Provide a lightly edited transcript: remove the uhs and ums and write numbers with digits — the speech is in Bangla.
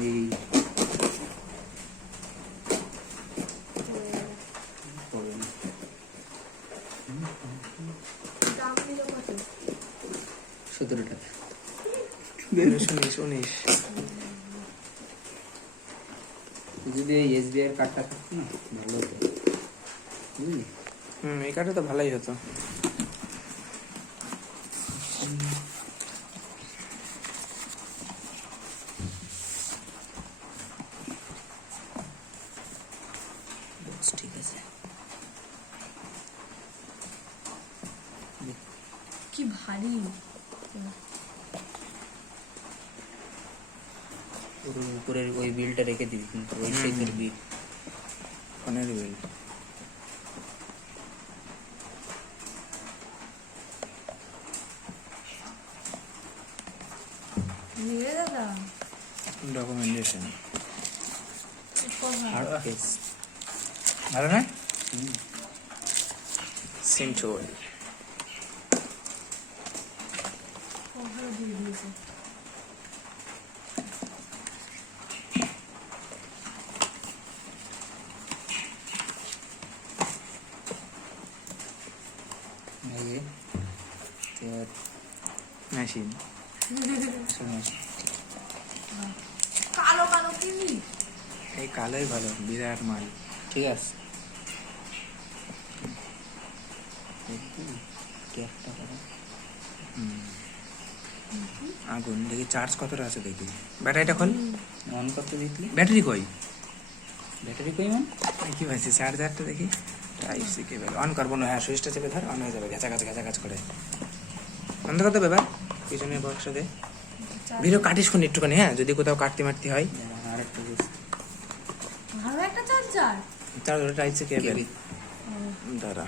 এই দাম নিল কত? 17 টাকা। 19 যদি এই SBI এর কার্ডটা থাকতো না ভালো হতো, বুঝলি? এই কার্ডে তো ভালোই হতো। ঠিক আছে। কি ভারী। উপরের ওই বিলটা রেখে দিবি, কিন্তু ওই সাইজের বিল, ফোনের বিল। নিয়ে দাদা ডকুমেন্টেশন হার্ড পেজ। ভালো না? সিন্টুল ভালো দিয়ে দিয়েছে। মেশিন কালো কালো কিনি। এই কালোই ভালো, বিরাট মাল। ঠিক আছে। আগুন দেখি, চার্জ কতটা আছে দেখি। ব্যাটারিটা খোল। অন করতে দেখলি ব্যাটারি কই? ব্যাটারি কই মান কি পাইছি, চার্জারটা দেখি। টাইপ সি কেবল অন করবো না। হ্যাঁ, সুইচটা চেপে ধর, অন হয়ে যাবে। ঘেঁচা ঘাচ করে বন্ধ করতে হবে। এবার পিছনে বক্সটা দে। ভিডিও কাটিস কোন একটুখানি, হ্যাঁ, যদি কোথাও কাটতে মারতে হয়। আর একটা ভালো একটা চার্জার। চার্জারটা টাইপ সি কেবল। দাঁড়া।